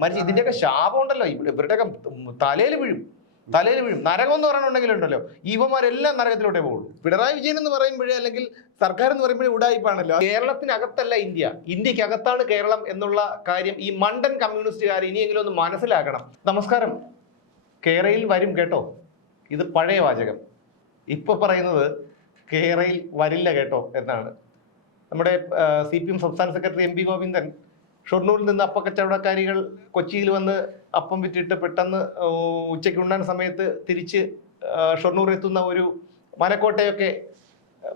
മരിച്ചു ഇതിന്റെയൊക്കെ ശാപം ഉണ്ടല്ലോ. ഇവരുടെയൊക്കെ തലയിൽ വീഴും. തലയിൽ വീഴും. നരകം എന്ന് പറയണമെങ്കിലുണ്ടല്ലോ ഇവന്മാരെല്ലാം നരകത്തിലോട്ടേ പോകുള്ളൂ. പിണറായി വിജയൻ എന്ന് പറയുമ്പോഴേ അല്ലെങ്കിൽ സർക്കാർ എന്ന് പറയുമ്പോഴേ ഉടായിപ്പാണല്ലോ. കേരളത്തിനകത്തല്ല ഇന്ത്യ. ഇന്ത്യക്കകത്താണ് കേരളം എന്നുള്ള കാര്യം ഈ മണ്ടൻ കമ്മ്യൂണിസ്റ്റുകാർ ഇനിയെങ്കിലും ഒന്ന് മനസ്സിലാക്കണം. നമസ്കാരം. കേരയിൽ വരും കേട്ടോ. ഇത് പഴയ വാചകം. ഇപ്പൊ പറയുന്നത് കേരയിൽ വരില്ല കേട്ടോ എന്നാണ്. നമ്മുടെ സി പി എം സംസ്ഥാന സെക്രട്ടറി എം പി ഗോവിന്ദൻ ഷൊർണൂരിൽ നിന്ന് അപ്പക്കച്ചവടക്കാരികൾ കൊച്ചിയിൽ വന്ന് അപ്പം വിറ്റിട്ട് പെട്ടെന്ന് ഉച്ചയ്ക്ക് ഉണ്ണാൻ സമയത്ത് തിരിച്ച് ഷൊർണൂർ എത്തുന്ന ഒരു മലക്കോട്ടയൊക്കെ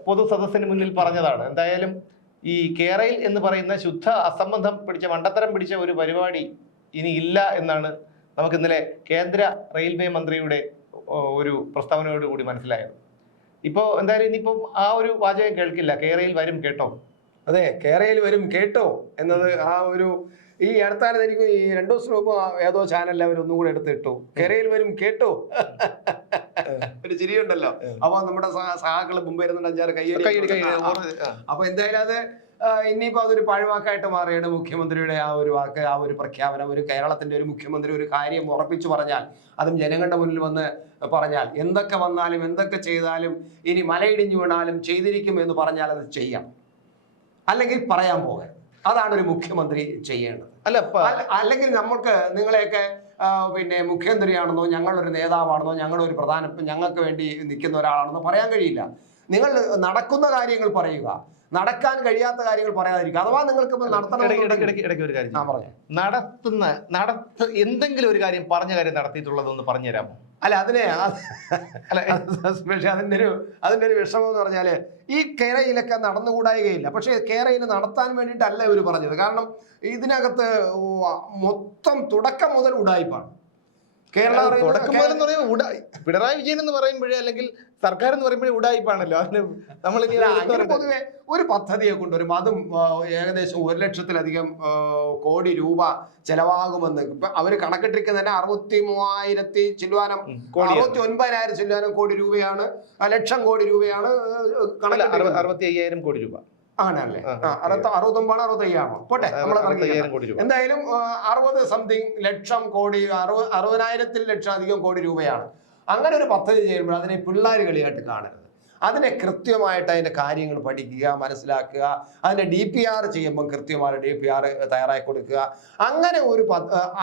പൊതു സദസ്സിന് മുന്നിൽ പറഞ്ഞതാണ്. എന്തായാലും ഈ കേരയിൽ എന്ന് പറയുന്ന ശുദ്ധ അസംബന്ധം പിടിച്ച മണ്ടത്തരം പിടിച്ച ഒരു പരിപാടി ഇനി ഇല്ല എന്നാണ് നമുക്ക് ഇന്നലെ കേന്ദ്ര റെയിൽവേ മന്ത്രിയുടെ ഒരു പ്രസ്താവനയോടുകൂടി മനസ്സിലായത്. ഇപ്പോൾ എന്തായാലും ഇനിയിപ്പം ആ ഒരു വാചകം കേൾക്കില്ല. കേരയിൽ വരും കേട്ടോ. അതെ കേരയിൽ വരും കേട്ടോ എന്നത് ആ ഒരു ഈ അടുത്താലത്ത് എനിക്ക് ഈ രണ്ടു ദിവസം മുമ്പ് ഏതോ ചാനലിൽ അവർ ഒന്നും കൂടെ എടുത്തിട്ടു കേരളയിൽ വരും കേട്ടോ. ഒരു ചിരിയുണ്ടല്ലോ. അപ്പൊ നമ്മുടെ സഹ- സഹാക്കൾ മുമ്പ് ഇരുന്നുണ്ട് അഞ്ചാറ് കയ്യടി. അപ്പൊ എന്തായാലും അത് ഇനിയിപ്പോ അതൊരു പഴവാക്കായിട്ട് മാറിയാണ് മുഖ്യമന്ത്രിയുടെ ആ ഒരു വാക്ക് ആ ഒരു പ്രഖ്യാപനം ഒരു കേരളത്തിന്റെ ഒരു മുഖ്യമന്ത്രി ഒരു കാര്യം ഉറപ്പിച്ചു പറഞ്ഞാൽ അതും ജനങ്ങളുടെ മുന്നിൽ വന്ന് പറഞ്ഞാൽ എന്തൊക്കെ വന്നാലും എന്തൊക്കെ ചെയ്താലും ഇനി മലയിടിഞ്ഞു വീണാലും ചെയ്തിരിക്കും എന്ന് പറഞ്ഞാൽ അത് ചെയ്യാം അല്ലെങ്കിൽ പറയാൻ പോകാൻ അതാണ് ഒരു മുഖ്യമന്ത്രി ചെയ്യേണ്ടത്. അല്ല അല്ലെങ്കിൽ നമ്മൾക്ക് നിങ്ങളെയൊക്കെ പിന്നെ മുഖ്യമന്ത്രിയാണെന്നോ ഞങ്ങളൊരു നേതാവാണെന്നോ ഞങ്ങളൊരു പ്രധാന ഞങ്ങൾക്ക് വേണ്ടി നിൽക്കുന്ന ഒരാളാണെന്നോ പറയാൻ കഴിയില്ല. നിങ്ങൾ നടക്കുന്ന കാര്യങ്ങൾ പറയുക. നടക്കാൻ കഴിയാത്ത കാര്യങ്ങൾ പറയാതിരിക്കുക. അഥവാ നിങ്ങൾക്ക് ഇടയ്ക്ക് ഒരു കാര്യം നടത്തുന്ന നടത്ത എന്തെങ്കിലും ഒരു കാര്യം പറഞ്ഞ കാര്യം നടത്തിയിട്ടുള്ളതെന്ന് പറഞ്ഞു തരാമോ അല്ല അതിനെ അല്ല പക്ഷെ അതിന്റെ ഒരു അതിന്റെ ഒരു വിഷമം എന്ന് പറഞ്ഞാൽ ഈ കേരയിലൊക്കെ നടന്നുകൂടായികയില്ല. പക്ഷേ കേരയിൽ നടത്താൻ വേണ്ടിയിട്ടല്ല ഇവർ പറഞ്ഞത്. കാരണം ഇതിനകത്ത് മൊത്തം തുടക്കം മുതൽ ഉടായ്പാണ് കേരള തുടക്കം മുതൽ എന്ന് പറയുമ്പോൾ ഉടാ പിണറായി വിജയൻ എന്ന് പറയുമ്പോഴേ അല്ലെങ്കിൽ സർക്കാർ എന്ന് പറയുമ്പോഴേ ഉടായിപ്പാണല്ലോ. അതിന് നമ്മൾ പൊതുവെ ഒരു പദ്ധതിയെ കൊണ്ടുവരും. ഒരു മതം ഏകദേശം ഒരു ലക്ഷത്തിലധികം കോടി രൂപ ചെലവാകുമെന്ന്. ഇപ്പൊ അവർ കണക്കിട്ടിരിക്കുന്ന തന്നെ അറുപത്തി മൂവായിരത്തി ചില്ലുവാനം. അറുപത്തി ഒൻപതിനായിരം ചില്ലുവാനം കോടി രൂപയാണ് ലക്ഷം കോടി രൂപയാണ് അറുപത്തി അയ്യായിരം കോടി രൂപ. ആണല്ലേ അറുപത്തി അറുപത്തൊമ്പത് അറുപത്തയ്യാണോ പോട്ടെ നമ്മളെ എന്തായാലും അറുപത് സംതിങ് ലക്ഷം കോടി അറുപത് അറുപതിനായിരത്തിൽ ലക്ഷം അധികം കോടി രൂപയാണ്. അങ്ങനെ ഒരു പദ്ധതി ചെയ്യുമ്പോൾ അതിനെ പിള്ളേർ കളിയായിട്ട് കാണരുത്. അതിനെ കൃത്യമായിട്ട് അതിന്റെ കാര്യങ്ങൾ പഠിക്കുക മനസ്സിലാക്കുക. അതിന്റെ ഡി പി ആർ ചെയ്യുമ്പോൾ കൃത്യമായിട്ട് ഡി പി ആർ തയ്യാറാക്കി കൊടുക്കുക. അങ്ങനെ ഒരു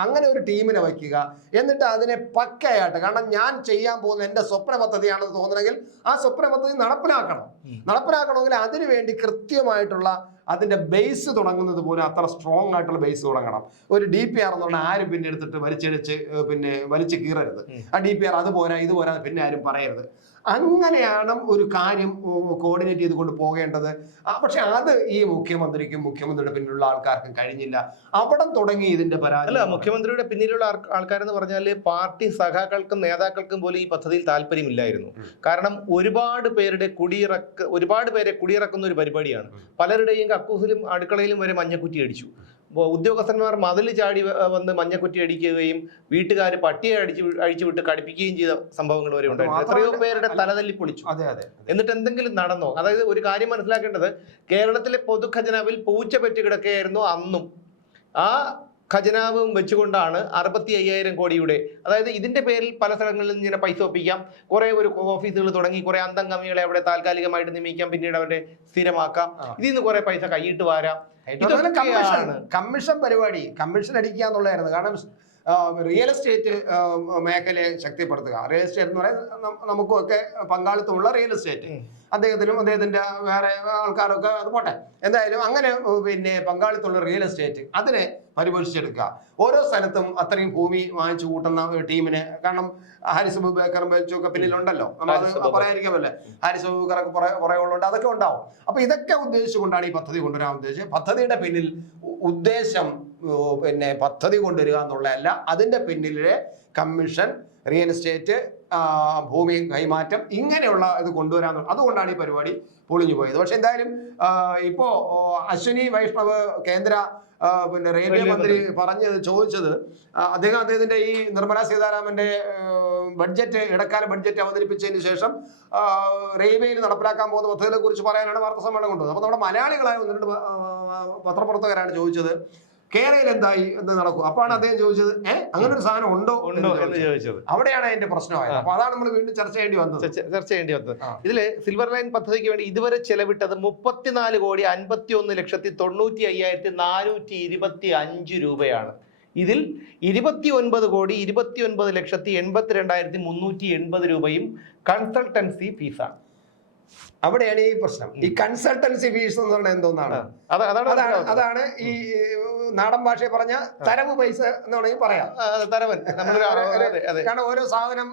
അങ്ങനെ ഒരു ടീമിനെ വയ്ക്കുക. എന്നിട്ട് അതിനെ പക്കയായിട്ട് കാരണം ഞാൻ ചെയ്യാൻ പോകുന്ന എന്റെ സ്വപ്ന പദ്ധതിയാണെന്ന് തോന്നണമെങ്കിൽ ആ സ്വപ്ന പദ്ധതി നടപ്പിലാക്കണം. നടപ്പിലാക്കണമെങ്കിൽ അതിനു വേണ്ടി കൃത്യമായിട്ടുള്ള അതിന്റെ ബേസ് തുടങ്ങുന്നത് പോലെ അത്ര സ്ട്രോങ് ആയിട്ടുള്ള ബേസ് തുടങ്ങണം. ഒരു ഡി പി ആർ എന്ന് പറഞ്ഞാൽ ആരും പിന്നെ എടുത്തിട്ട് വലിച്ചടിച്ച് പിന്നെ വലിച്ചു കീറരുത്. ആ ഡി പി ആർ അത് പോരാ ഇത് പോരാ പിന്നെ ആരും പറയരുത്. അങ്ങനെയാണ് ഒരു കാര്യം കോർഡിനേറ്റ് ചെയ്തുകൊണ്ട് പോകേണ്ടത്. പക്ഷെ അത് ഈ മുഖ്യമന്ത്രിക്കും മുഖ്യമന്ത്രിയുടെ പിന്നിലുള്ള ആൾക്കാർക്കും കഴിഞ്ഞില്ല. അവിടെ തുടങ്ങി ഇതിന്റെ പരാതി അല്ല മുഖ്യമന്ത്രിയുടെ പിന്നിലുള്ള ആൾ- ആൾക്കാരെന്ന് പറഞ്ഞാൽ പാർട്ടി സഖാക്കൾക്കും നേതാക്കൾക്കും പോലും ഈ പദ്ധതിയിൽ താല്പര്യമില്ലായിരുന്നു. കാരണം ഒരുപാട് പേരുടെ കുടിയിറക്ക ഒരുപാട് പേരെ കുടിയിറക്കുന്ന ഒരു പരിപാടിയാണ്. പലരുടെയും കക്കൂസിലും അടുക്കളയിലും വരെ മഞ്ഞക്കുറ്റി അടിച്ചു. ഉദ്യോഗസ്ഥന്മാർ മതിൽ ചാടി വന്ന് മഞ്ഞക്കുറ്റി അടിക്കുകയും വീട്ടുകാർ പട്ടിയെ അടിച്ചു അഴിച്ചുവിട്ട് വിട്ട് കടിപ്പിക്കുകയും ചെയ്ത സംഭവങ്ങൾ വരെ ഉണ്ടായിരുന്നു. എത്രയോ പേരുടെ തലതല്ലി പൊളിച്ചു. അതെ അതെ. എന്നിട്ട് എന്തെങ്കിലും നടന്നോ? അതായത് ഒരു കാര്യം മനസ്സിലാക്കേണ്ടത് കേരളത്തിലെ പൊതുഖജനാവിൽ പൂച്ച പെറ്റ് കിടക്കുകയായിരുന്നു അന്നും. ആ ഖജനാവും വെച്ചുകൊണ്ടാണ് അറുപത്തി അയ്യായിരം കോടിയുടെ അതായത് ഇതിന്റെ പേരിൽ പല സ്ഥലങ്ങളിൽ ഇങ്ങനെ പൈസ ഒപ്പിക്കാം. കുറെ ഒരു ഓഫീസുകൾ തുടങ്ങി കുറെ അന്തം കമ്മികളെ അവിടെ താൽക്കാലികമായിട്ട് നിയമിക്കാം പിന്നീട് അവരെ സ്ഥിരമാക്കാം. ഇതിൽ നിന്ന് കുറെ പൈസ കൈയിട്ട് വാരാം. കമ്മീഷൻ പരിപാടി കമ്മീഷൻ അടിക്കുക എന്നുള്ളതായിരുന്നു. കാരണം റിയൽ എസ്റ്റേറ്റ് മേഖലയെ ശക്തിപ്പെടുത്തുക. റിയൽ എസ്റ്റേറ്റ് എന്ന് പറയുന്നത് നമുക്കൊക്കെ പങ്കാളിത്തമുള്ള റിയൽ എസ്റ്റേറ്റ്. അദ്ദേഹത്തിനും അദ്ദേഹത്തിന്റെ വേറെ ആൾക്കാരൊക്കെ അത് പോട്ടെ. എന്തായാലും അങ്ങനെ പിന്നെ പങ്കാളിത്തമുള്ള റിയൽ എസ്റ്റേറ്റ് അതിനെ പരിപോഷിച്ചെടുക്കുക. ഓരോ സ്ഥലത്തും അത്രയും ഭൂമി വാങ്ങിച്ചു കൂട്ടുന്ന ടീമിനെ കാരണം ഹാരിസ് ബേക്കറും ബെച്ചൊക്കെ പിന്നിലുണ്ടല്ലോ. അത്. പറയാതിരിക്കാമല്ലേ? ഹാരിസ് ബേക്കറൊക്കെ കുറെ കുറെ ഉള്ളുണ്ട് അതൊക്കെ ഉണ്ടാവും. അപ്പൊ ഇതൊക്കെ ഉദ്ദേശിച്ചുകൊണ്ടാണ് ഈ പദ്ധതി കൊണ്ടുവരാൻ ഉദ്ദേശിച്ചത്. പദ്ധതിയുടെ പിന്നിൽ ഉദ്ദേശം പിന്നെ പദ്ധതി കൊണ്ടുവരിക എന്നുള്ളതല്ല അതിന്റെ പിന്നിലെ കമ്മീഷൻ റിയൽ എസ്റ്റേറ്റ് ഭൂമി കൈമാറ്റം ഇങ്ങനെയുള്ള ഇത് കൊണ്ടുവരാൻ അതുകൊണ്ടാണ് ഈ പരിപാടി പൊളിഞ്ഞു പോയത്. പക്ഷെ എന്തായാലും ഇപ്പോ അശ്വിനി വൈഷ്ണവ് കേന്ദ്ര പിന്നെ റെയിൽവേ റെയിൽവേ മന്ത്രി പറഞ്ഞത് ചോദിച്ചത് അദ്ദേഹം അദ്ദേഹത്തിന്റെ ഈ നിർമ്മല സീതാരാമന്റെ ബഡ്ജറ്റ് ഇടക്കാല ബഡ്ജറ്റ് അവതരിപ്പിച്ചതിന് ശേഷം റെയിൽവേയിൽ നടപ്പിലാക്കാൻ പോകുന്ന പദ്ധതികളെ കുറിച്ച് പറയാനാണ് വാർത്താ സമ്മേളനം കൊണ്ടുവന്നത്. അപ്പൊ നമ്മുടെ മലയാളികളായ ഒന്ന് രണ്ട് പത്രപ്രവർത്തകരാണ് ചോദിച്ചത് കേരളയിൽ എന്തായി എന്ന് നടക്കും. അപ്പാണ് അദ്ദേഹം ചോദിച്ചത് ഏഹ് അങ്ങനെ ഒരു സാധനം ഉണ്ടോ? ഉണ്ടോ എന്ന് ചോദിച്ചത്. അവിടെയാണ് അതിന്റെ പ്രശ്നമായത്. അപ്പൊ അതാണ് നമ്മൾ വീണ്ടും ചർച്ച ചെയ്യേണ്ടി വന്നത്. ചർച്ച ചെയ്യേണ്ടി വന്നത്. ഇതിൽ സിൽവർ ലൈൻ പദ്ധതിക്ക് വേണ്ടി ഇതുവരെ ചെലവിട്ടത് മുപ്പത്തിനാല് കോടി അൻപത്തി ഒന്ന് ലക്ഷത്തി തൊണ്ണൂറ്റി അയ്യായിരത്തി നാനൂറ്റി ഇരുപത്തി അഞ്ച് രൂപയാണ്. ഇതിൽ ഇരുപത്തി ഒൻപത് കോടി ഇരുപത്തി ഒൻപത് ലക്ഷത്തി എൺപത്തി രണ്ടായിരത്തി മുന്നൂറ്റി എൺപത് രൂപയും കൺസൾട്ടൻസി ഫീസാണ്. അവിടെയാണ് ഈ പ്രശ്നം. ഈ കൺസൾട്ടൻസി ഫീസ് എന്ന് പറഞ്ഞാൽ എന്തോന്നാണ്? അതാണ് അതാണ് ഈ നാടൻ ഭാഷയിൽ പറഞ്ഞ തരവ് പൈസ എന്ന് വേണമെങ്കിൽ പറയാം. തരവൻ. കാരണം ഓരോ സാധനം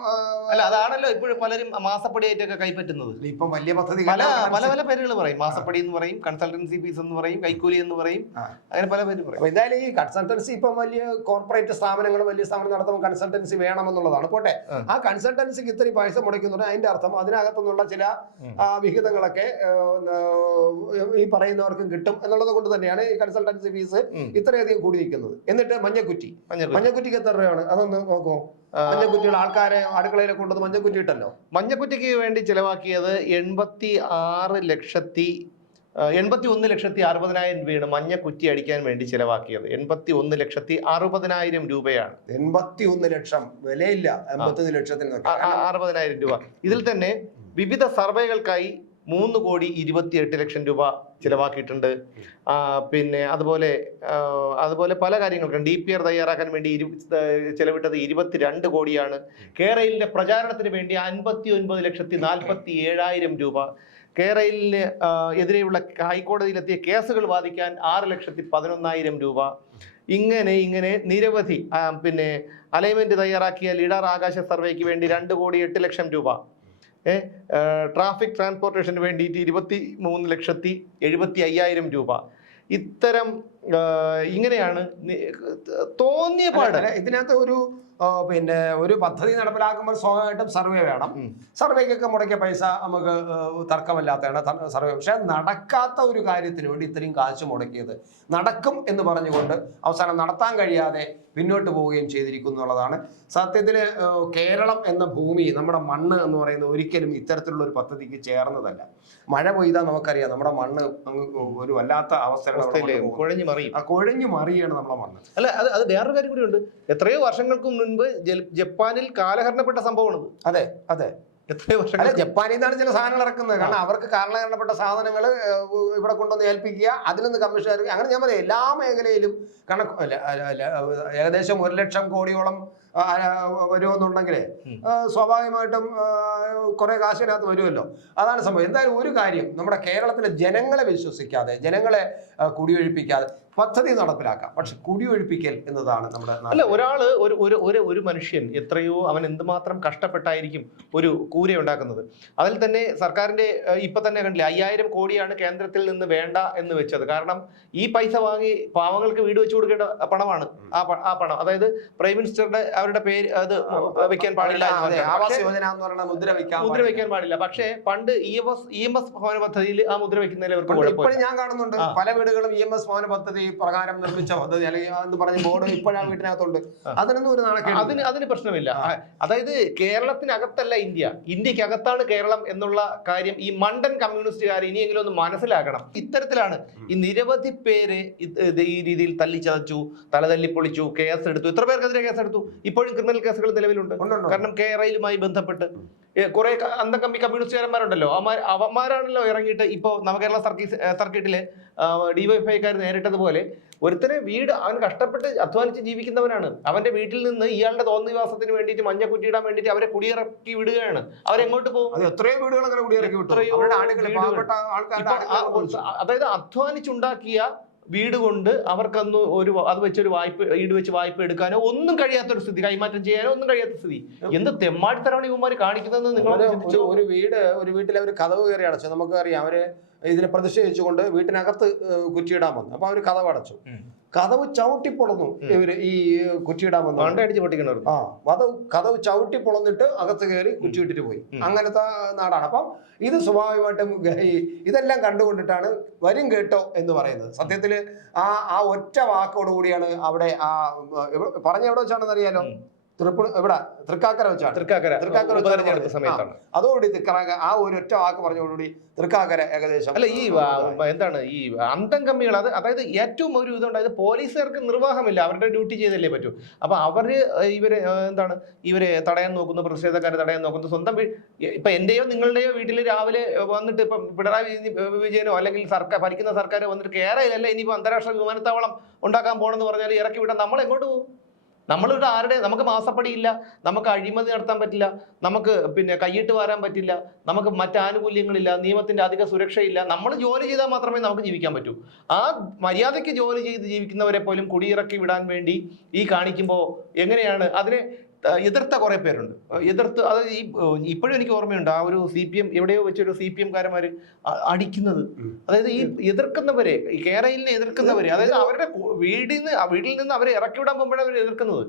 അല്ല അതാണല്ലോ ഇപ്പോഴും പലരും മാസപ്പടിയായിട്ടൊക്കെ കൈപ്പറ്റുന്നത്. ഇപ്പം വലിയ പദ്ധതി പല പല പല പേരുകൾ പറയും. മാസപ്പടി എന്ന് പറയും കൺസൾട്ടൻസി ഫീസ് എന്ന് പറയും കൈക്കൂലി എന്ന് പറയും. അങ്ങനെ പല പേര് പറയും. എന്തായാലും ഈ കൺസൾട്ടൻസി ഇപ്പം വലിയ കോർപ്പറേറ്റ് സ്ഥാപനങ്ങൾ വലിയ സ്ഥാപനം നടത്തുമ്പോൾ കൺസൾട്ടൻസി വേണമെന്നുള്ളതാണ്. പോട്ടെ. ആ. കൺസൾട്ടൻസിക്ക് ഇത്രയും പൈസ മുടക്കുന്നുണ്ട് അതിന്റെ അർത്ഥം അതിനകത്തുനിന്നുള്ള ചില. ഏഹ്, ഈ പറയുന്നവർക്കും കിട്ടും എന്നുള്ളത് കൊണ്ട് തന്നെയാണ് ഈ കൺസൾട്ടൻസി ഫീസ് ഇത്രയധികം കൂടിയിരിക്കുന്നത്. എന്നിട്ട് മഞ്ഞക്കുറ്റി. മഞ്ഞക്കുറ്റി. മഞ്ഞക്കുറ്റിക്ക് എത്ര രൂപയാണ്? അതൊന്ന് നോക്കൂ. ആ, മഞ്ഞക്കുറ്റികൾ ആൾക്കാരെ അടുക്കളയിലെ കൊണ്ടത് മഞ്ഞക്കുറ്റി ഇട്ടല്ലോ. മഞ്ഞക്കുറ്റിക്ക് വേണ്ടി ചിലവാക്കിയത് എൺപത്തി ആറ് ലക്ഷത്തി എൺപത്തി ഒന്ന് ലക്ഷത്തി അറുപതിനായിരം രൂപയാണ് മഞ്ഞക്കുറ്റി അടിക്കാൻ വേണ്ടി ചിലവാക്കിയത്. എൺപത്തി ഒന്ന് ലക്ഷത്തി അറുപതിനായിരം രൂപയാണ്. എൺപത്തി ഒന്ന് ലക്ഷം. വിലയില്ല. എൺപത്തി ലക്ഷത്തിന് അറുപതിനായിരം രൂപ. ഇതിൽ തന്നെ വിവിധ സർവേകൾക്കായി മൂന്ന് കോടി ഇരുപത്തിയെട്ട് ലക്ഷം രൂപ ചിലവാക്കിയിട്ടുണ്ട്. പിന്നെ അതുപോലെ അതുപോലെ പല കാര്യങ്ങൾക്കും ഡി പി ആർ തയ്യാറാക്കാൻ വേണ്ടി ഇരു ചെലവിട്ടത് ഇരുപത്തിരണ്ട് കോടിയാണ്. കേരളിന്റെ പ്രചാരണത്തിന് വേണ്ടി അൻപത്തി ഒൻപത് ലക്ഷത്തി നാൽപ്പത്തി ഏഴായിരം രൂപ കേരളിന് എതിരെയുള്ള ഹൈക്കോടതിയിലെത്തിയ കേസുകൾ വാദിക്കാൻ ആറ് ലക്ഷത്തി പതിനൊന്നായിരം രൂപ. ഇങ്ങനെ ഇങ്ങനെ നിരവധി പിന്നെ അലൈൻമെന്റ് തയ്യാറാക്കിയ ലീഡർ ആകാശ സർവേക്ക് വേണ്ടി രണ്ട് കോടി എട്ട് ലക്ഷം രൂപ. ട്രാഫിക് ട്രാൻസ്പോർട്ടേഷന് വേണ്ടിയിട്ട് ഇരുപത്തി മൂന്ന് ലക്ഷത്തി എഴുപത്തി അയ്യായിരം രൂപ. ഇത്തരം ഇങ്ങനെയാണ് തോന്നിയ പാട് ഇതിനകത്ത് ഒരു പിന്നെ ഒരു പദ്ധതി നടപ്പിലാക്കുമ്പോൾ സ്വാഭാവികമായിട്ടും സർവേ വേണം. സർവേക്കൊക്കെ മുടക്കിയ പൈസ നമുക്ക് തർക്കമല്ലാത്തതാണ് സർവേ. പക്ഷെ നടക്കാത്ത ഒരു കാര്യത്തിന് വേണ്ടി ഇത്രയും കാശ് മുടക്കിയത്. നടക്കും എന്ന് പറഞ്ഞുകൊണ്ട് അവസാനം നടത്താൻ കഴിയാതെ പിന്നോട്ട് പോവുകയും ചെയ്തിരിക്കുന്നു എന്നുള്ളതാണ്. സത്യത്തിൽ കേരളം എന്ന ഭൂമി നമ്മുടെ മണ്ണ് എന്ന് പറയുന്നത് ഒരിക്കലും ഇത്തരത്തിലുള്ള ഒരു പദ്ധതിക്ക് ചേർന്നതല്ല. മഴ പെയ്താൽ നമുക്കറിയാം നമ്മുടെ മണ്ണ് ഒരു വല്ലാത്ത അവസ്ഥയിലെ കുഴഞ്ഞു മറിയും. ആ കൊഴിഞ്ഞു മറിയാണ് നമ്മുടെ മണ്ണ്. അല്ല അത് അത് വേറൊരു കാര്യം കൂടി ഉണ്ട് എത്രയോ വർഷങ്ങൾക്ക് മുൻപ് ജപ്പാനിൽ കാലഹരണപ്പെട്ട സംഭവമാണ് അതെ അതെ. എത്രയോ അല്ല ജപ്പാനിൽ നിന്നാണ് ചില സാധനങ്ങൾ ഇറക്കുന്നത് കാരണം അവർക്ക് കാരണപ്പെട്ട സാധനങ്ങൾ ഇവിടെ കൊണ്ടുവന്ന് ഏൽപ്പിക്കുക അതിൽ നിന്ന് കമ്മീഷൻ. അങ്ങനെ ഞാൻ പറയാം എല്ലാ മേഖലയിലും കണക്ക് ഏകദേശം ഒരു ലക്ഷം കോടിയോളം വരുമെന്നുണ്ടെങ്കിൽ. സ്വാഭാവികമായിട്ടും കുറെ കാശിനകത്ത് വരുമല്ലോ. അതാണ് സംഭവം. എന്തായാലും ഒരു കാര്യം നമ്മുടെ കേരളത്തിലെ ജനങ്ങളെ വിശ്വസിക്കാതെ ജനങ്ങളെ കുടിയൊഴിപ്പിക്കാതെ പദ്ധതി നടപ്പിലാക്കാം. പക്ഷെ കുടിയൊഴിപ്പിക്കൽ എന്നതാണ് നമ്മുടെ അല്ല ഒരാൾ ഒരു ഒരു ഒരു ഒരു മനുഷ്യൻ എത്രയോ അവൻ എന്തുമാത്രം കഷ്ടപ്പെട്ടായിരിക്കും ഒരു കൂര ഉണ്ടാക്കുന്നത്. അതിൽ തന്നെ സർക്കാരിന്റെ ഇപ്പൊ തന്നെ കണ്ടില്ലേ അയ്യായിരം കോടിയാണ് കേന്ദ്രത്തിൽ നിന്ന് വേണ്ട എന്ന് വെച്ചത്. കാരണം ഈ പൈസ വാങ്ങി പാവങ്ങൾക്ക് വീട് വെച്ചു കൊടുക്കേണ്ട പണമാണ്. ആ ആ പണം. അതായത് പ്രൈം മിനിസ്റ്ററുടെ അവരുടെ പേര് അത് വെക്കാൻ പാടില്ല ആവാസ് യോജന എന്ന് പറയുന്ന മുദ്ര വെക്കാൻ മുദ്ര. വെക്കാൻ പാടില്ല. പക്ഷേ പണ്ട് E M S E M S ഭവന പദ്ധതിയിൽ ആ മുദ്ര വെക്കുന്നതിൽ അവർക്ക്. ഇപ്പോഴും ഞാൻ കാണുന്നുണ്ട്. പല വീടുകളും ഇ എം എസ് ഭവന പദ്ധതി പ്രകാരം നിർമ്മിച്ച പദ്ധതി അല്ലെങ്കിൽ എന്ന് പറഞ്ഞ ബോർഡ് ഇപ്പോഴാണ് വീട്ടിനകത്തുണ്ട്. അതിനൊന്നും ഒരു നാണക്കേട് അതിന് അതിന് പ്രശ്നമില്ല. അതായത് കേരളത്തിനകത്തല്ല ഇന്ത്യ. ഇന്ത്യക്കകത്താണ് കേരളം എന്നുള്ള കാര്യം ഈ മണ്ടൻ കമ്മ്യൂണിസ്റ്റുകാർ ഇനിയെങ്കിലും ഒന്ന് മനസ്സിലാക്കണം. ഇത്തരത്തിലാണ് ഈ നിരവധി പേര് ഈ രീതിയിൽ തല്ലിച്ചതച്ചു തലതല്ലി പൊളിച്ചു കേസ് എടുത്തു ഇത്ര പേർക്കെതിരെ കേസ് എടുത്തു ഇപ്പോഴും ക്രിമിനൽ കേസുകൾ നിലവിലുണ്ട്. കാരണം കെ ഐയിലുമായി ബന്ധപ്പെട്ട് കുറെ അന്തക്കമ്പി കമ്മ്യൂണിസ്റ്റുകാരന്മാരുണ്ടല്ലോ. അവന്മാർ അവന്മാരാണല്ലോ ഇറങ്ങിയിട്ട് ഇപ്പോ നവകേരള സർക്കീസ് സർക്കിട്ടിലെ ഡിവൈഫൈക്കാർ നേരിട്ടതുപോലെ ഒരുത്തനെ വീട് അവൻ കഷ്ടപ്പെട്ട് അധ്വാനിച്ച് ജീവിക്കുന്നവനാണ്. അവന്റെ വീട്ടിൽ നിന്ന് ഇയാളുടെ തോന്നിവാസത്തിന് വേണ്ടിയിട്ട് മഞ്ഞക്കുറ്റിയിടാൻ വേണ്ടിയിട്ട് അവരെ കുടിയിറക്കി വിടുകയാണ്. അവരെങ്ങോട്ട് പോകും? അത് എത്രയോ വീടുകൾ അങ്ങനെ കുടിയിറക്കി വിട്ടു. അതായത് അധ്വാനിച്ചുണ്ടാക്കിയ വീട് കൊണ്ട് അവർക്കന്ന് ഒരു അത് വെച്ചൊരു വായ്പ ഈട് വെച്ച് വായ്പ എടുക്കാനോ ഒന്നും കഴിയാത്തൊരു സ്ഥിതി കൈമാറ്റം ചെയ്യാനോ ഒന്നും കഴിയാത്ത സ്ഥിതി. എന്ത് തെമ്മാടിത്തരമാണ് ഇവന്മാർ കാണിക്കുന്നതെന്ന് നിങ്ങൾ ഒരു- വീട് ഒരു വീട്ടിൽ അവർ കഥവ് കയറി അടച്ചു? നമുക്കറിയാം അവർ ഇതിനെ പ്രതിഷേധിച്ചുകൊണ്ട് വീട്ടിനകത്ത് കുറ്റിയിടാൻ വന്നു. അപ്പൊ അവർ കഥവ് അടച്ചു. കഥവ് ചവിട്ടിപ്പൊളന്നു ഇവർ ഈ കുറ്റിയിടാൻ വന്നു അടിച്ച് പൊട്ടിക്കണവർ ആ അത് കഥവ് ചവിട്ടിപ്പൊളന്നിട്ട് അകത്ത് കയറി കുറ്റിയിട്ടിട്ട് പോയി. അങ്ങനത്തെ നാടാണ്. അപ്പം ഇത് സ്വാഭാവികമായിട്ടും ഈ ഇതെല്ലാം കണ്ടുകൊണ്ടിട്ടാണ് വരും കേട്ടോ എന്ന് പറയുന്നത്. സത്യത്തിൽ ആ ആ ഒറ്റ വാക്കോടുകൂടിയാണ് അവിടെ ആ പറഞ്ഞ എവിടെ വെച്ചാണെന്ന് അറിയാലോ ഇവിടെ തൃക്കാക്കര വെച്ചാണ്. തൃക്കാക്കര. തൃക്കാക്കര ഉപതെരഞ്ഞെടുപ്പ് സമയത്താണ്. അതോടുകൂടി തൃക്കാക്കര ആ ഒരു ഒറ്റ വാക്ക് പറഞ്ഞതോടുകൂടി തൃക്കാക്കര ഏകദേശം അല്ല ഈ എന്താണ്? ഈ അന്തം കമ്മികൾ അത് അതായത് ഏറ്റവും ഒരു ഇതുണ്ടായത് പോലീസുകാർക്ക് നിർവാഹമില്ല. അവരുടെ ഡ്യൂട്ടി ചെയ്തല്ലേ പറ്റൂ. അപ്പൊ അവർ ഇവർ എന്താണ്? ഇവരെ തടയാൻ നോക്കുന്നു പ്രതിഷേധക്കാരെ തടയാൻ നോക്കുന്നു. സ്വന്തം ഇപ്പൊ എന്റെയോ നിങ്ങളുടെയോ വീട്ടിൽ രാവിലെ വന്നിട്ട് ഇപ്പം പിണറായി വിജയനോ അല്ലെങ്കിൽ സർക്കാർ ഭരിക്കുന്ന സർക്കാർ വന്നിട്ട് കേരളയിലല്ല ഇനിയിപ്പോ അന്താരാഷ്ട്ര വിമാനത്താവളം ഉണ്ടാക്കാൻ പോകണമെന്ന് പറഞ്ഞാൽ ഇറക്കി വിടാൻ നമ്മൾ എങ്ങോട്ട് പോകും? നമ്മളിവിടെ ആരുടെ നമുക്ക് മാസപ്പടിയില്ല നമുക്ക് അഴിമതി നടത്താൻ പറ്റില്ല നമുക്ക് പിന്നെ കൈയിട്ട് വരാൻ പറ്റില്ല നമുക്ക് മറ്റ് ആനുകൂല്യങ്ങളില്ല നിയമത്തിന്റെ അധിക സുരക്ഷയില്ല നമ്മൾ ജോലി ചെയ്താൽ മാത്രമേ നമുക്ക് ജീവിക്കാൻ പറ്റൂ. ആ മര്യാദയ്ക്ക് ജോലി ചെയ്ത് ജീവിക്കുന്നവരെ പോലും കുടിയിറക്കി വിടാൻ വേണ്ടി ഈ കാണിക്കുമ്പോൾ എങ്ങനെയാണ് അതിനെ എതിർത്ത കുറെ പേരുണ്ട്. എതിർത്ത് അത് ഈ ഇപ്പോഴും എനിക്ക് ഓർമ്മയുണ്ട് ആ ഒരു സി പി എം എവിടെയോ വെച്ചൊരു സി പി എംകാരന്മാർ അടിക്കുന്നത്. അതായത് ഈ എതിർക്കുന്നവരെ ഈ കേരളിനെ എതിർക്കുന്നവരെ അതായത് അവരുടെ വീടിൽ വീട്ടിൽ നിന്ന് വീട്ടിൽ നിന്ന് അവരെ ഇറക്കി വിടാൻ പോകുമ്പോഴാണ് അവർ എതിർക്കുന്നത്.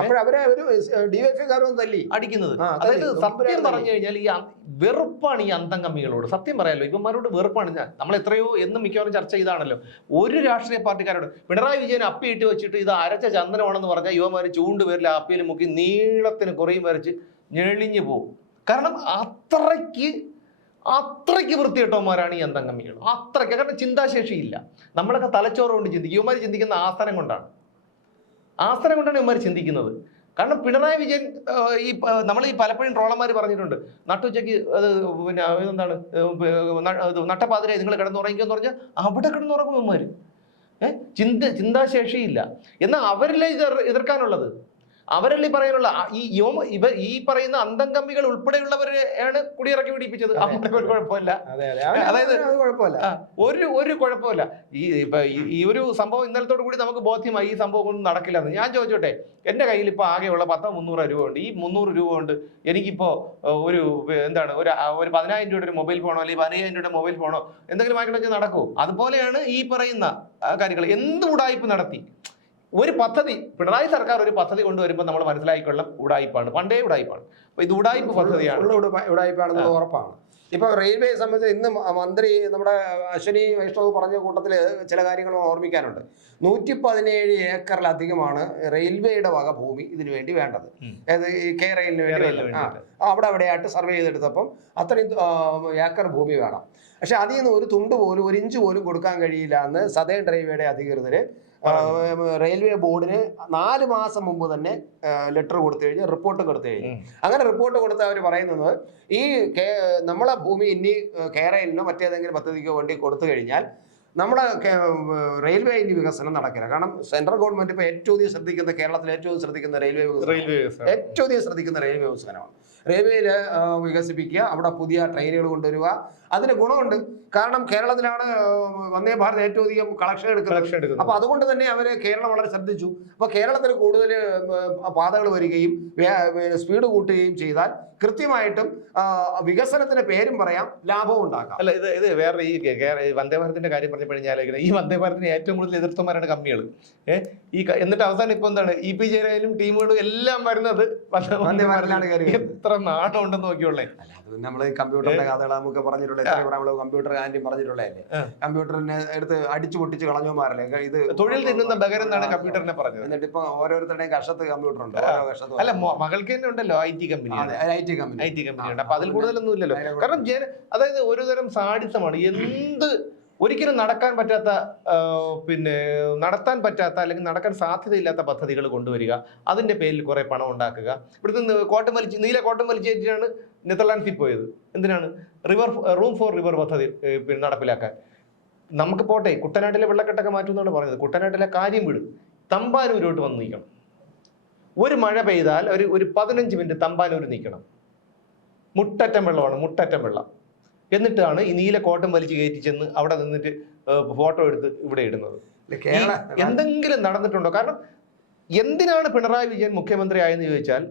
അപ്പോഴവരെ ഒരു തല്ലി. അടിക്കുന്നത്. അതായത് സത്യം പറഞ്ഞു കഴിഞ്ഞാൽ ഈ വെറുപ്പാണ് ഈ അന്തം കമ്മികളോട് സത്യം പറയാലോ ഇവന്മാരോട് വെറുപ്പാണ്. ഞാൻ നമ്മൾ എത്രയോ എന്നും മിക്കവാറും ചർച്ച ചെയ്താണല്ലോ. ഒരു രാഷ്ട്രീയ പാർട്ടിക്കാരോട് പിണറായി വിജയൻ അപ്പി ഇട്ട് വെച്ചിട്ട് ഇത് അരച്ച ചന്ദനമാണെന്ന് പറഞ്ഞാൽ യുവമാർ ചൂണ്ടുപേരിൽ അപ്പിയിൽ മുക്കി നീളത്തിന് കുറയും വരച്ച് ഞെളിഞ്ഞു പോകും. കാരണം അത്രയ്ക്ക് അത്രയ്ക്ക് വൃത്തികെട്ടവന്മാരാണ് ഈ അന്തംഗമികൾ അത്രയ്ക്ക് കാരണം ചിന്താശേഷിയില്ല. നമ്മളൊക്കെ തലച്ചോറ് കൊണ്ട് ചിന്തിക്കും. ഇവന്മാർ ചിന്തിക്കുന്ന ആസനം കൊണ്ടാണ്. ആസനം കൊണ്ടാണ് ഇവന്മാർ ചിന്തിക്കുന്നത്. കാരണം പിണറായി വിജയൻ ഈ നമ്മൾ ഈ പലപ്പോഴും ട്രോളന്മാർ പറഞ്ഞിട്ടുണ്ട്. നട്ടുച്ചയ്ക്ക് അത് പിന്നെ എന്താണ് നട്ടപ്പാതിരെ നിങ്ങൾ കിടന്നുറങ്ങിക്കെന്ന് പറഞ്ഞാൽ അവിടെ കിടന്നുറങ്ങും ഇവന്മാർ ഏഹ് ചിന്ത ചിന്താശേഷിയില്ല. എന്നാൽ അവരിലെ ഇത് എതിർക്കാനുള്ളത് അവരല്ലേ പറയാനുള്ള? ഈ യോമ ഇവ ഈ പറയുന്ന അന്തം കമ്പികൾ ഉൾപ്പെടെയുള്ളവരെയാണ് കുടിയിറക്കി പിടിപ്പിച്ചത് അവിടെ ഒരു കുഴപ്പമില്ല. അതെ അതെ. അതായത് ഒരു ഒരു കുഴപ്പമില്ല. ഈ ഇപ്പൊ ഈ- ഒരു സംഭവം ഇന്നലത്തോടു കൂടി നമുക്ക് ബോധ്യമായി ഈ സംഭവം ഒന്നും നടക്കില്ലെന്ന്. ഞാൻ ചോദിച്ചോട്ടെ എന്റെ കയ്യിൽ ഇപ്പോൾ ആകെയുള്ള പത്തോ മുന്നൂറ് രൂപ ഉണ്ട് ഈ മുന്നൂറ് രൂപ കൊണ്ട് എനിക്കിപ്പോൾ ഒരു എന്താണ് ഒരു ഒരു പതിനായിരം രൂപയുടെ ഒരു മൊബൈൽ ഫോണോ അല്ലെങ്കിൽ പതിനയ്യായിരം രൂപയുടെ മൊബൈൽ ഫോണോ എന്തെങ്കിലും വാങ്ങിക്കണമെങ്കിൽ നടക്കൂ. അതുപോലെയാണ് ഈ പറയുന്ന കാര്യങ്ങൾ. എന്ത് ഉടായ്പ നടത്തി? ഒരു പദ്ധതി പിണറായി സർക്കാർ ഒരു പദ്ധതി കൊണ്ടുവരുമ്പോൾ നമ്മൾ മനസ്സിലാക്കിക്കൊള്ളാം ഉടായ്പാണ് പണ്ടേ ഉടായ്പാണ് അപ്പൊ ഇത് ഉടായ്പ പദ്ധതിയാണ്. ഉടായ്പാണെന്നുള്ളത് ഉറപ്പാണ്. ഇപ്പൊ റെയിൽവേ സംബന്ധിച്ച് ഇന്ന് മന്ത്രി നമ്മുടെ അശ്വനി വൈഷ്ണവ് പറഞ്ഞ കൂട്ടത്തിൽ ചില കാര്യങ്ങൾ ഓർമ്മിക്കാനുണ്ട്. നൂറ്റി പതിനേഴ് ഏക്കറിലധികമാണ് റെയിൽവേയുടെ വക ഭൂമി ഇതിനു വേണ്ടി വേണ്ടത്. അതായത് ഈ കെ റെയിലിന് വേണ്ടി. അവിടെ അവിടെയായിട്ട് സർവേ ചെയ്തെടുത്തപ്പം അത്രയും ഏക്കർ ഭൂമി വേണം. പക്ഷെ അതിൽ നിന്ന് ഒരു തുണ്ട് പോലും ഒരു ഇഞ്ച് പോലും കൊടുക്കാൻ കഴിയില്ല എന്ന് സദേൺ റെയിൽവേയുടെ അധികൃതർ റെയിൽവേ ബോർഡിന് നാല് മാസം മുമ്പ് തന്നെ ലെറ്റർ കൊടുത്തു കഴിഞ്ഞ് റിപ്പോർട്ട് കൊടുത്തു കഴിഞ്ഞു. അങ്ങനെ റിപ്പോർട്ട് കൊടുത്ത അവർ പറയുന്നത് ഈ നമ്മളെ ഭൂമി ഇനി കേരളിനോ മറ്റേതെങ്കിലും പദ്ധതിക്കോ വേണ്ടി കൊടുത്തു കഴിഞ്ഞാൽ നമ്മുടെ റെയിൽവേ ഇനി വികസനം നടക്കില്ല. കാരണം സെൻട്രൽ ഗവൺമെന്റ് ഇപ്പൊ ഏറ്റവും അധികം ശ്രദ്ധിക്കുന്ന കേരളത്തിൽ ഏറ്റവും അധികം ശ്രദ്ധിക്കുന്ന റെയിൽവേ വികസനം. ഏറ്റവും അധികം ശ്രദ്ധിക്കുന്ന റെയിൽവേ വികസനമാണ്. റെയിൽവേയിൽ വികസിപ്പിക്കുക അവിടെ പുതിയ ട്രെയിനുകൾ കൊണ്ടുവരിക അതിന് ഗുണമുണ്ട്. കാരണം കേരളത്തിലാണ് വന്ദേ ഭാരത് ഏറ്റവും അധികം കളക്ഷൻ എടുക്കുന്നത്. അപ്പൊ അതുകൊണ്ട് തന്നെ അവർ കേരളം വളരെ ശ്രദ്ധിച്ചു. അപ്പൊ കേരളത്തിൽ കൂടുതൽ പാതകൾ വരികയും സ്പീഡ് കൂട്ടുകയും ചെയ്താൽ കൃത്യമായിട്ടും വികസനത്തിന്റെ പേരും പറയാം ലാഭവും ഉണ്ടാക്കാം. അല്ല ഇത് ഇത് വേറെ ഈ വന്ദേ ഭാരതിന്റെ കാര്യം പറഞ്ഞു കഴിഞ്ഞാൽ ഈ വന്ദേ ഭാരതിന് ഏറ്റവും കൂടുതൽ എതിർത്തമാരാണ് കമ്മികൾ ഏഹ് ഈ എന്നിട്ട് അവസാനം ഇപ്പൊ എന്താണ്? ഇ പി ജയരാജനും ടീമുകളും എല്ലാം വരുന്നത് വന്ദേ ഭാരതിലാണ്. എത്ര നാടുണ്ടെന്ന് നോക്കിയുള്ളേ നമ്മൾ കമ്പ്യൂട്ടറിന്റെ കഥകൾ നമുക്ക് പറഞ്ഞിട്ടുള്ള നമ്മൾ കമ്പ്യൂട്ടർ ആന്റി പറഞ്ഞിട്ടുള്ളതല്ലേ കമ്പ്യൂട്ടറിനെ എടുത്ത് അടിച്ചു പൊട്ടിച്ച് കളഞ്ഞുമാരല്ലേ ഇത് തൊഴിൽ തിന്നുന്ന ബഗരെന്നാണ് കമ്പ്യൂട്ടറിനെ പറഞ്ഞത്. എന്നിട്ട് ഇപ്പൊ ഓരോരുത്തരുടെയും കഷത്ത് കമ്പ്യൂട്ടർ ഉണ്ട് ഓരോ കഷത്ത് അല്ല മകൾക്ക് തന്നെ ഉണ്ടല്ലോ I T company I T company. I T company ഉണ്ട്. അപ്പൊ അതിൽ കൂടുതലൊന്നും ഇല്ലല്ലോ. കാരണം അതായത് ഒരു തരം സാഡിസമാണ്. എന്ത് ഒരിക്കലും നടക്കാൻ പറ്റാത്ത പിന്നെ നടത്താൻ പറ്റാത്ത അല്ലെങ്കിൽ നടക്കാൻ സാധ്യതയില്ലാത്ത പദ്ധതികൾ കൊണ്ടുവരിക. അതിന്റെ പേരിൽ കുറേ പണം ഉണ്ടാക്കുക. ഇവിടുത്തെ കോട്ടം വലിച്ച് നീല കോട്ടം വലിച്ചേറ്റിട്ടാണ് നെതർലാൻഡ്സിൽ പോയത്. എന്തിനാണ്? റിവർ റൂം ഫോർ റിവർ പദ്ധതി പിന്നെ നടപ്പിലാക്കാൻ. നമുക്ക് പോട്ടെ കുട്ടനാട്ടിലെ വെള്ളക്കെട്ടൊക്കെ മാറ്റുമെന്നാണ് പറഞ്ഞത്. കുട്ടനാട്ടിലെ കാര്യം വീട്. തമ്പാനൂരോട്ട് വന്ന് നിൽക്കണം. ഒരു മഴ പെയ്താൽ ഒരു ഒരു പതിനഞ്ച് മിനിറ്റ് തമ്പാനൂർ നീക്കണം മുട്ടറ്റം വെള്ളമാണ് മുട്ടറ്റം വെള്ളം. എന്നിട്ടാണ് ഈ നീല കോട്ടം വലിച്ചു കയറ്റി ചെന്ന് അവിടെ നിന്നിട്ട് ഫോട്ടോ എടുത്ത് ഇവിടെ ഇടുന്നത്. എന്തെങ്കിലും നടന്നിട്ടുണ്ടോ? കാരണം എന്തിനാണ് പിണറായി വിജയൻ മുഖ്യമന്ത്രി ആയെന്ന് ചോദിച്ചാൽ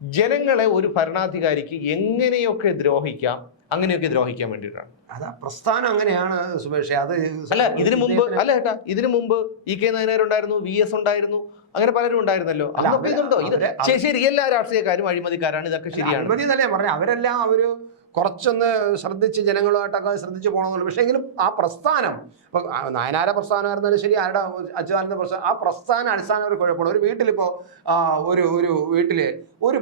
ജനങ്ങളെ ഒരു ഭരണാധികാരിക്ക് എങ്ങനെയൊക്കെ ദ്രോഹിക്കാം അങ്ങനെയൊക്കെ ദ്രോഹിക്കാൻ വേണ്ടിയിട്ടാണ്. അതാ പ്രസ്ഥാനം അങ്ങനെയാണ് സുമേഷ്. അത് അല്ല ഇതിനു മുമ്പ് അല്ല ഏട്ടാ ഇതിനു മുമ്പ് ഇ കെ നായനാർ ഉണ്ടായിരുന്നു വി എസ് ഉണ്ടായിരുന്നു അങ്ങനെ പലരും ഉണ്ടായിരുന്നല്ലോ. ഇതുണ്ടോ? ഇത് ശരി എല്ലാ രാഷ്ട്രീയക്കാരും അഴിമതിക്കാരാണ് ഇതൊക്കെ ശരിയാണ്. അഴിമതി എന്നല്ലേ പറഞ്ഞത് അവരെല്ലാം അവർ കുറച്ചൊന്ന് ശ്രദ്ധിച്ച് ജനങ്ങളുമായിട്ടൊക്കെ ശ്രദ്ധിച്ച് പോകണമെന്നുള്ളൂ പക്ഷേ എങ്കിലും ആ പ്രസ്ഥാനം ഇപ്പം ആ നായനാര പ്രസ്ഥാനമായിരുന്നാലും ശരി ആരുടെ അച്യുതാനന്ദ പ്രസ്ഥാനം ആ പ്രസ്ഥാന അടിസ്ഥാനം ഒരു കുഴപ്പമാണ് ഒരു വീട്ടിലിപ്പോൾ ഒരു ഒരു വീട്ടിൽ ഒരു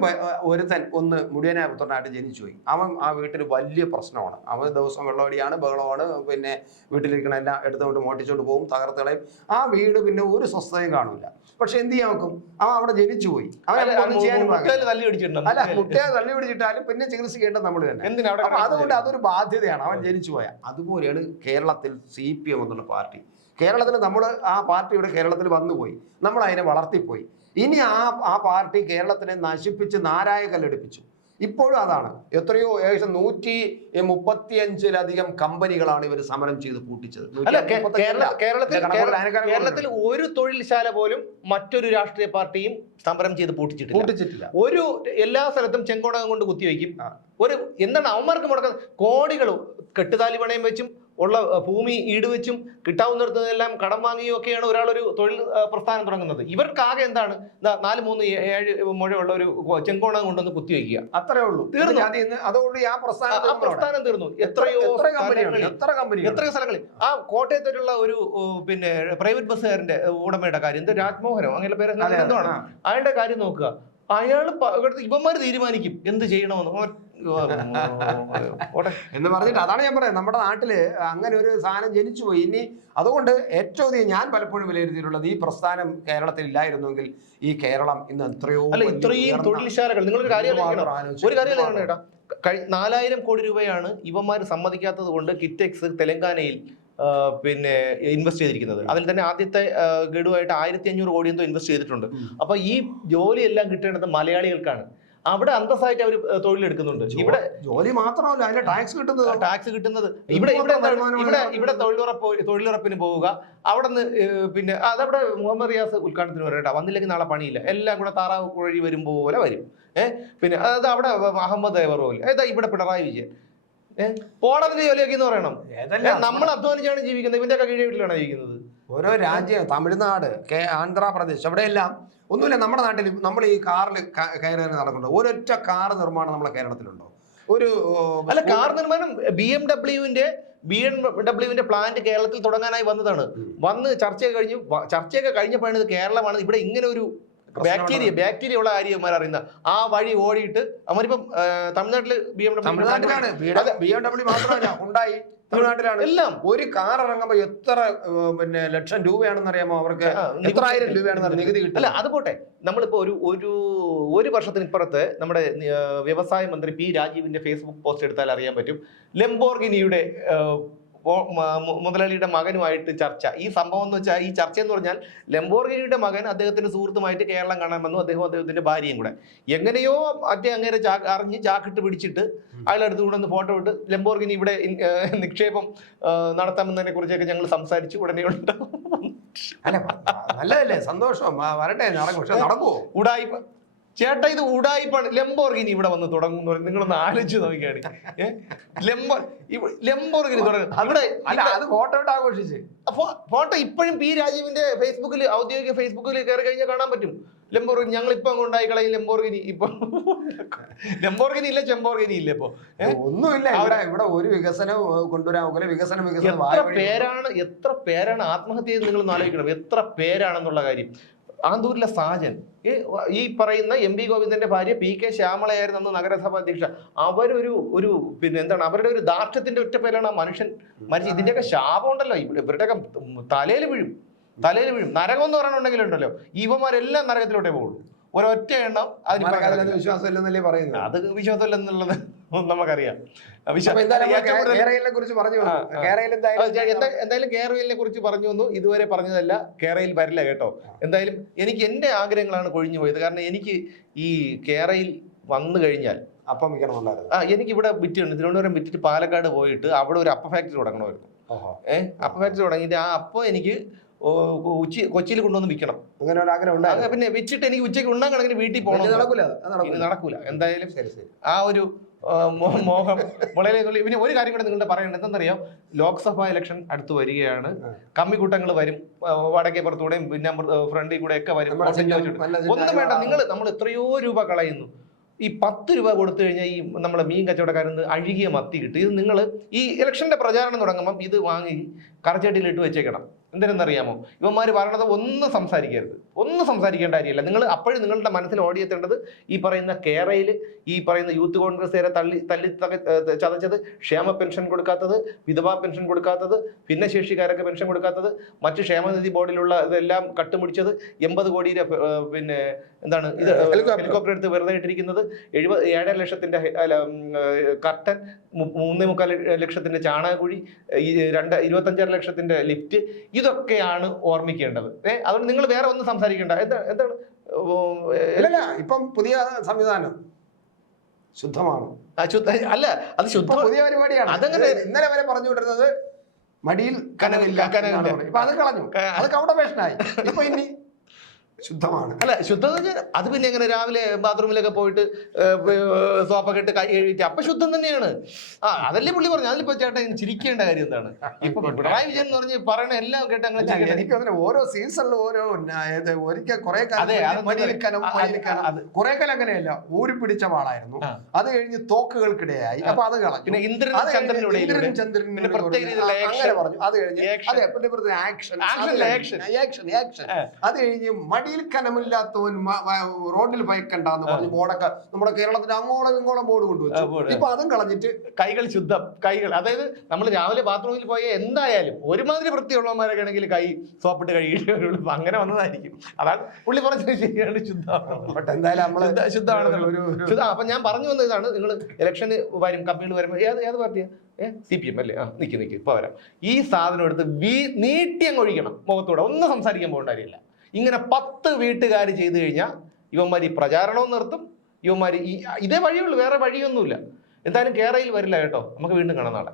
ഒരുത്തൻ ഒന്ന് മുടിയനായ പുത്രനായിട്ട് ജനിച്ചു പോയി അവൻ ആ വീട്ടിൽ വലിയ പ്രശ്നമാണ്. അവൻ ദിവസം വെള്ളമടിയാണ് ബഹളമാണ് പിന്നെ വീട്ടിലിരിക്കണ എല്ലാം എടുത്തുകൊണ്ട് മോട്ടിച്ചുകൊണ്ട് പോകും തകർത്ത് കളയും. ആ വീട് പിന്നെ ഒരു സ്വസ്ഥതയും കാണില്ല പക്ഷെ എന്ത് ചെയ്യാൻ നോക്കും? അവൻ അവിടെ ജനിച്ചു പോയി അവൻ ചെയ്യാനും അല്ല മുട്ടയെ തള്ളി പിടിച്ചിട്ടാലും പിന്നെ ചികിത്സിക്കേണ്ടത് നമ്മൾ തന്നെ. അതുകൊണ്ട് അതൊരു ബാധ്യതയാണ്. അവൻ ജനിച്ചു പോയ. അതുപോലെയാണ് കേരളത്തിൽ സി പി എം എന്നുള്ള പാർട്ടി. കേരളത്തിൽ നമ്മൾ ആ പാർട്ടിയുടെ കേരളത്തിൽ വന്നുപോയി. നമ്മൾ അതിനെ വളർത്തിപ്പോയി. ഇനി ആ ആ പാർട്ടി കേരളത്തിനെ നശിപ്പിച്ച് നാരായ കല്ലെടുപ്പിച്ചു ഇപ്പോഴും അതാണ്. എത്രയോ ഏകദേശം നൂറ്റി മുപ്പത്തിയഞ്ചിലധികം കമ്പനികളാണ് ഇവർ സമരം ചെയ്ത് കൂട്ടിച്ചത്. അല്ല കേ- 155 കേരള കേരളത്തിൽ ഒരു തൊഴിൽശാല പോലും മറ്റൊരു രാഷ്ട്രീയ പാർട്ടിയും സമരം ചെയ്ത് പൂട്ടിച്ചിട്ടില്ല. കൂട്ടിച്ചിട്ടില്ല ഒരു എല്ലാ സ്ഥലത്തും ചെങ്കോടകം കൊണ്ട് കുത്തിവെക്കും. ഒരു എന്താണ് അവന്മാർക്ക് മുടക്കുന്നത് കോടികൾ കെട്ടുതാലി പണയം വെച്ചും ഉള്ള ഭൂമി ഈട് വെച്ചും കിട്ടാവുന്നിടത്തെല്ലാം കടം വാങ്ങിയും ഒക്കെയാണ് ഒരാൾ ഒരു തൊഴിൽ പ്രസ്ഥാനം തുടങ്ങുന്നത്. ഇവർക്കാകെ എന്താണ്? നാല് മൂന്ന് ഏഴ് മുഴയുള്ള ഒരു ചെങ്കോണം കൊണ്ടൊന്ന് കുത്തി കുത്തിവെക്കുക അത്രേ ഉള്ളൂ. തീർന്നു. അതുകൊണ്ട് അതോടുകൂടി ആ പ്രസ്ഥാനം ആ പ്രസ്ഥാനം തീർന്നു. എത്രയോ എത്ര എത്ര കമ്പനി എത്രയോ സ്ഥലങ്ങളിൽ. ആ കോട്ടയത്തുള്ള ഒരു പിന്നെ പ്രൈവറ്റ് ബസ്സുകാരന്റെ ഉടമയുടെ കാര്യം. എന്ത് രാജ്മോഹനോ? അങ്ങനെ പേര് എന്താണ് അയാളുടെ കാര്യം നോക്കുക. അയാൾ ഇവന്മാര് തീരുമാനിക്കും. എന്ത് ചെയ്യണമെന്ന്. എന്ന് പറഞ്ഞിട്ട് അതാണ് ഞാൻ പറയാം നമ്മുടെ നാട്ടിൽ അങ്ങനെ ഒരു സാധനം ജനിച്ചു പോയി. ഇനി അതുകൊണ്ട് ഏറ്റവും അധികം ഞാൻ പലപ്പോഴും വിലയിരുത്തിയിട്ടുള്ളത് ഈ പ്രസ്ഥാനം കേരളത്തിൽ ഇല്ലായിരുന്നെങ്കിൽ ഈ കേരളം ഇന്ന് എത്രയോ ഇത്രയും തൊഴിൽശാലകൾ. നിങ്ങളൊരു കാര്യം. ഒരു കാര്യം. കേട്ടോ. നാലായിരം കോടി രൂപയാണ് ഇവന്മാർ സമ്മതിക്കാത്തത് കൊണ്ട് കിറ്റെക്സ് തെലങ്കാനയിൽ പിന്നെ ഇൻവെസ്റ്റ് ചെയ്തിരിക്കുന്നത്. അതിൽ തന്നെ ആദ്യത്തെ ഗഡുവായിട്ട് ആയിരത്തി അഞ്ഞൂറ് കോടി എന്തോ ഇൻവെസ്റ്റ് ചെയ്തിട്ടുണ്ട്. അപ്പോൾ അപ്പൊ ഈ ജോലിയെല്ലാം കിട്ടേണ്ടത് മലയാളികൾക്കാണ്. അവിടെ അന്തസ്സായിട്ട് അവർ തൊഴിലെടുക്കുന്നുണ്ട്. ഇവിടെ ജോലി മാത്രമല്ല അതിന്റെ ടാക്സ് കിട്ടുന്നത്. ടാക്സ് കിട്ടുന്നത്. ഇവിടെ ഇവിടെ ഇവിടെ ഇവിടെ തൊഴിലുറപ്പ് തൊഴിലുറപ്പിന് പോവുക. അവിടെ നിന്ന് പിന്നെ അതവിടെ മുഹമ്മദ് റിയാസ് ഉദ്ഘാടനത്തിന് വരട്ടെ വന്നില്ലെങ്കിൽ നാളെ പണിയില്ല. എല്ലാം കൂടെ താറാവ് കുഴി വരും പോലെ വരും. ഏഹ് പിന്നെ അത് അവിടെ അഹമ്മദ് ദേവർ പോലെ. ഏതാ ഇവിടെ പിണറായി വിജയൻ? ഏഹ് പോണതിന്റെ ജോലിയൊക്കെ എന്ന് പറയണം. നമ്മൾ അധ്വാനിച്ചാണ് ജീവിക്കുന്നത്. ഇവന്റെ ഒക്കെ കീഴ് വീട്ടിലാണ് ജീവിക്കുന്നത്? ഓരോ രാജ്യം തമിഴ്നാട് കേ ആന്ധ്രാപ്രദേശ് അവിടെയെല്ലാം ഒന്നുമില്ല. നമ്മുടെ നാട്ടിൽ നമ്മൾ ഈ കാറിൽ കയറി തന്നെ നടക്കുന്നുണ്ട്. ഒരൊറ്റ കാർ നിർമ്മാണം നമ്മളെ കേരളത്തിലുണ്ടോ? ഒരു അല്ല കാർ നിർമ്മാണം ബി എം ഡബ്ല്യുവിന്റെ ബി എം ഡബ്ല്യുവിന്റെ പ്ലാന്റ് കേരളത്തിൽ തുടങ്ങാനായി വന്നതാണ്. വന്ന് ചർച്ചയൊക്കെ കഴിഞ്ഞു. ചർച്ചയൊക്കെ കഴിഞ്ഞപ്പോഴാണ് ഇത് കേരളമാണ്. ഇവിടെ ഇങ്ങനെ ഒരു ബാക്ടീരിയ ബാക്ടീരിയ ഉള്ള കാര്യം അവന്മാർ അറിയുന്ന ആ വഴി ഓടിയിട്ട് അവരിപ്പം തമിഴ്നാട്ടിൽ തമിഴ്നാട്ടിൽ ബി എം തമിഴ്നാട്ടിലാണ്. ബി എം ഡബ്ല്യു മാത്രമല്ല ഉണ്ടായി. തമിഴ്നാട്ടിലാണ്. എല്ലാം. ഒരു കാർ ഇറങ്ങുമ്പോ എത്ര പിന്നെ ലക്ഷം രൂപയാണെന്ന് അറിയാമോ അവർക്ക് എത്രായിരം എത്ര ആയിരം രൂപയാണെന്ന് നികുതി കിട്ടും. അല്ല കിട്ടില്ല അത് പോട്ടെ. നമ്മളിപ്പോ ഒരു ഒരു ഒരു വർഷത്തിന് ഇപ്പുറത്ത് നമ്മുടെ വ്യവസായ മന്ത്രി പി രാജീവിന്റെ ഫേസ്ബുക്ക് പോസ്റ്റ് എടുത്താൽ അറിയാൻ പറ്റും. ലംബോർഗിനിയുടെ മുതലാളിയുടെ മകനുമായിട്ട് ചർച്ച. ഈ സംഭവം എന്ന് വെച്ചാൽ ഈ ചർച്ച എന്ന് പറഞ്ഞാൽ ലംബോർഗിനിയുടെ മകൻ അദ്ദേഹത്തിന്റെ സുഹൃത്തുമായിട്ട് കേരളം കാണാൻ വന്നു അദ്ദേഹം അദ്ദേഹത്തിന്റെ ഭാര്യയും കൂടെ. എങ്ങനെയോ മറ്റേ അങ്ങനെ ചാ അറിഞ്ഞ് ചാക്കിട്ട് പിടിച്ചിട്ട് അയാളടുത്ത് അടുത്തുകൂടെ ഒന്ന് ഫോട്ടോ ഇട്ട് ലംബോർഗിനി ഇവിടെ നിക്ഷേപം നടത്താമെന്നതിനെ കുറിച്ചൊക്കെ ഞങ്ങൾ സംസാരിച്ചു ഉടനെ ഉണ്ടാവും. അല്ല നല്ലതല്ലേ? സന്തോഷം. വരട്ടെ നടക്കും. പക്ഷെ നടക്കുവോ? ഉടായിപ്പ ചേട്ടാ ഇത് ഉടായിപ്പാണ്. ലംബോർഗിനി ഇവിടെ വന്ന് തുടങ്ങും എന്ന് പറയും. നിങ്ങളൊന്ന് ആലോചിച്ച് നോക്കിയാണ് ലംബോ ലംബോർഗിനി തുടങ്ങും അവിടെ അല്ല അത് ഫോട്ടോ ഇട്ട് ആഘോഷിച്ച്. ഫോട്ടോ ഇപ്പോഴും പി രാജീവിന്റെ ഫേസ്ബുക്കിൽ ഔദ്യോഗിക ഫേസ്ബുക്കിൽ കയറി കഴിഞ്ഞാൽ കാണാൻ പറ്റും. ലംബോർഗിനി ഞങ്ങൾ ഇപ്പൊ ഉണ്ടായി കളയും ലംബോർഗിനി ഇപ്പൊ ലംബോർഗിനി ഇല്ല ചെമ്പോർഗിനി ഇല്ല ഇപ്പൊ. ഒന്നുമില്ല ഇവിടെ ഇവിടെ ഒരു വികസനം കൊണ്ടുവരാൻ വികസനം വികസനം എത്ര പേരാണ് എത്ര പേരാണ് ആത്മഹത്യ ചെയ്ത് നിങ്ങൾ ആലോചിക്കണം. എത്ര പേരാണെന്നുള്ള കാര്യം. ആന്തൂരിലെ സാജൻ. ഈ പറയുന്ന എം പി ഗോവിന്ദന്റെ ഭാര്യ പി കെ ശ്യാമളയായിരുന്നു അന്ന് നഗരസഭാ അധ്യക്ഷ. അവരൊരു ഒരു പിന്നെ എന്താണ് അവരുടെ ഒരു ദാർഢ്യത്തിന്റെ ഒറ്റ പേരാണ് ആ മനുഷ്യൻ. മരിച്ചു ഇതിന്റെയൊക്കെ ശാപം ഉണ്ടല്ലോ. ഇവരുടെയൊക്കെ തലയിൽ വീഴും. തലയിൽ വീഴും. നരകം എന്ന് പറയണുണ്ടെങ്കിലുണ്ടല്ലോ ഇവന്മാരെല്ലാം നരകത്തിലോട്ടേ പോകുള്ളൂ. ഒരൊറ്റ എണ്ണം അതിന് വിശ്വാസമില്ലെന്നല്ലേ പറയുന്നത്? അത് വിശ്വാസമില്ലെന്നുള്ളത് നമുക്കറിയാം. എന്തായാലും കേരളയിലെ കുറിച്ച് പറഞ്ഞു വന്നു. ഇതുവരെ പറഞ്ഞതല്ല. കേരളയിൽ വരില്ല കേട്ടോ. എന്തായാലും എനിക്ക് എന്റെ ആഗ്രഹങ്ങളാണ് കൊഴിഞ്ഞു പോയത്. കാരണം എനിക്ക് ഈ കേരളയിൽ വന്നു കഴിഞ്ഞാൽ അപ്പം ആ എനിക്ക് ഇവിടെ വിറ്റുണ്ട്. തിരുവനന്തപുരം വിറ്റിട്ട് പാലക്കാട് പോയിട്ട് അവിടെ ഒരു അപ്പ ഫാക്ടറി തുടങ്ങണമായിരുന്നു. ഏഹ് അപ്പ ഫാക്ടറി തുടങ്ങിയിട്ട് ആ അപ്പം എനിക്ക് ഉച്ചി കൊച്ചിയിൽ കൊണ്ടുവന്ന് വിൽക്കണം. അങ്ങനെ ഒരു ആഗ്രഹം അത് പിന്നെ വെച്ചിട്ട് എനിക്ക് ഉച്ചയ്ക്ക് ഉണ്ണാൻ കണക്കിന് വീട്ടിൽ പോകണം. നടക്കൂല നടക്കൂല. എന്തായാലും ശരി ശരി. ആ ഒരു മോഹം വളരെ പിന്നെ ഒരു കാര്യം കൂടെ നിങ്ങളുടെ പറയേണ്ടത് എന്തെന്നറിയാം ലോക്സഭാ ഇലക്ഷൻ അടുത്ത് വരികയാണ്. കമ്മിക്കൂട്ടങ്ങൾ വരും. വടക്കേ പുറത്തൂടെയും പിന്നെ ഫ്രണ്ടിൽ കൂടെ ഒക്കെ വരും. ഒന്നും വേണ്ട. നിങ്ങൾ നമ്മൾ എത്രയോ രൂപ കളയുന്നു. ഈ പത്ത് രൂപ കൊടുത്തു കഴിഞ്ഞാൽ ഈ നമ്മളെ മീൻ കച്ചവടക്കാരിൽ നിന്ന് അഴുകിയ മത്തി കിട്ടും. ഇത് നിങ്ങൾ ഈ ഇലക്ഷന്റെ പ്രചാരണം തുടങ്ങുമ്പം ഇത് വാങ്ങി കറച്ചട്ടിയിൽ ഇട്ട് വെച്ചേക്കണം. എന്തിനെന്നറിയാമോ? ഇവന്മാർ പറയണത് ഒന്നും സംസാരിക്കരുത്. ഒന്നും സംസാരിക്കേണ്ട കാര്യമില്ല. നിങ്ങൾ അപ്പോഴും നിങ്ങളുടെ മനസ്സിൽ ഓടിയെത്തേണ്ടത് ഈ പറയുന്ന കേരയിൽ ഈ പറയുന്ന യൂത്ത് കോൺഗ്രസ്സുകാരെ തള്ളി തല്ലി ചതച്ചത് ക്ഷേമ പെൻഷൻ കൊടുക്കാത്തത് വിധവാ പെൻഷൻ കൊടുക്കാത്തത് ഭിന്നശേഷിക്കാരൊക്കെ പെൻഷൻ കൊടുക്കാത്തത് മറ്റ് ക്ഷേമനിധി ബോർഡിലുള്ള ഇതെല്ലാം കട്ടുമുടിച്ചത് എൺപത് കോടിയുടെ പിന്നെ എന്താണ് ഇത് ഹെലികോപ്റ്റർ. എടുത്ത് വെറുതെ ഇട്ടിരിക്കുന്നത് എഴുപത് ഏഴര ലക്ഷത്തിന്റെ കർട്ടൻ മൂന്നേ മുക്കാൽ ലക്ഷത്തിന്റെ ചാണകക്കുഴി ഈ രണ്ട് ഇരുപത്തഞ്ചര ലക്ഷത്തിന്റെ ലിഫ്റ്റ് ഇതൊക്കെയാണ് ഓർമ്മിക്കേണ്ടത്. ഏഹ് അതുകൊണ്ട് നിങ്ങൾ വേറെ ഒന്നും സംസാരിക്കേണ്ട. എന്താ എന്താണ് ഇല്ലല്ല ഇപ്പം പുതിയ സംവിധാനം. ശുദ്ധമാണ്. അല്ല അത് ശുദ്ധ പുതിയ പരിപാടിയാണ്. അതങ്ങനെ- ഇന്നലെ വരെ പറഞ്ഞു പറഞ്ഞുകൊണ്ടിരുന്നത് മടിയിൽ കനവില്ല കനവില്ല. ഇപ്പൊ അത് കളഞ്ഞു. അത് കൗണ്ടമേഷനായി ഇപ്പൊ ഇനി ശുദ്ധമാണ്. അല്ല ശുദ്ധം അത് പിന്നെ എങ്ങനെ രാവിലെ ബാത്റൂമിലൊക്കെ പോയിട്ട് സോപ്പൊക്കെ ഇട്ട് കൈ കഴുകി അപ്പൊ ശുദ്ധം തന്നെയാണ്. ആ അതല്ലേ പുള്ളി പറഞ്ഞു അതിലിപ്പോ ചേട്ടൻ ചിരിക്കേണ്ട കാര്യം എന്താണ്? ഇപ്പൊ പിണറായി വിജയൻ എന്ന് പറഞ്ഞ് പറയണ എല്ലാം കേട്ട് അങ്ങനെ എനിക്ക് അതിന് ഓരോ സീസണിലും ഓരോ ഒരിക്കൽ കുറെ കാലം കുറെ കാലം അങ്ങനെയല്ല ഊരി പിടിച്ച വാളായിരുന്നു. അത് കഴിഞ്ഞ് തോക്കുകൾക്കിടയായി. അപ്പൊ അത് കളഞ്ഞു. പിന്നെ ഇന്ദ്രൻ ചന്ദ്രനിലൂടെ ആ, action. അങ്ങനെ പറഞ്ഞു. അത് കഴിഞ്ഞ് അതെ ആക്ഷൻ. Action action. അത് കഴിഞ്ഞ് മടിയിൽ കനമില്ലാത്തവൻ റോഡിൽ ഭയക്കണ്ട എന്ന് പറഞ്ഞ് ബോർഡൊക്കെ നമ്മുടെ കേരളത്തിന്റെ അങ്ങോളം ഇങ്ങോളം ബോർഡ്. കൊണ്ടുവച്ചു. ഇപ്പൊ അതും കളഞ്ഞിട്ട് കൈകൾ ശുദ്ധം. കൈകൾ. അതായത് നമ്മൾ രാവിലെ ബാത്റൂമിൽ പോയ എന്തായാലും ഒരുമാതിരി വൃത്തിയുള്ളവന്മാരൊക്കെ ആണെങ്കിൽ കൈ സോപ്പിട്ട് കഴുകിയിട്ട് വരുള്ളൂ അങ്ങനെ വന്നതായിരിക്കും. അതാണ് പുള്ളി പറഞ്ഞത് ശരിയാണ് ശുദ്ധമാണ് ശുദ്ധമാണ് ശുദ്ധ അപ്പൊ ഞാൻ പറഞ്ഞു വന്ന ഇതാണ്. നിങ്ങൾ ഇലക്ഷന് വരും കമ്പികൾ വരുമ്പോൾ ഏത് ഏത് പാർട്ടിയാ? ഏ? സി പി എം അല്ലേ? ആ നിക്ക് നിക്ക്. ഇപ്പൊ വരാം. ഈ സാധനം എടുത്ത് വി നീട്ടി അങ്ങ് ഒഴിക്കണം മുഖത്തൂടെ. ഒന്നും സംസാരിക്കാൻ പോകേണ്ട കാര്യമില്ല. ഇങ്ങനെ പത്ത് വീട്ടുകാർ ചെയ്തു കഴിഞ്ഞാൽ ഇവന്മാർ ഈ പ്രചാരണവും നിർത്തും. ഇവന്മാർ ഈ ഇതേ വഴിയുള്ളൂ വേറെ വഴിയൊന്നുമില്ല. എന്തായാലും കേരളയിൽ വരില്ല കേട്ടോ. നമുക്ക് വീണ്ടും കാണാം നാളെ.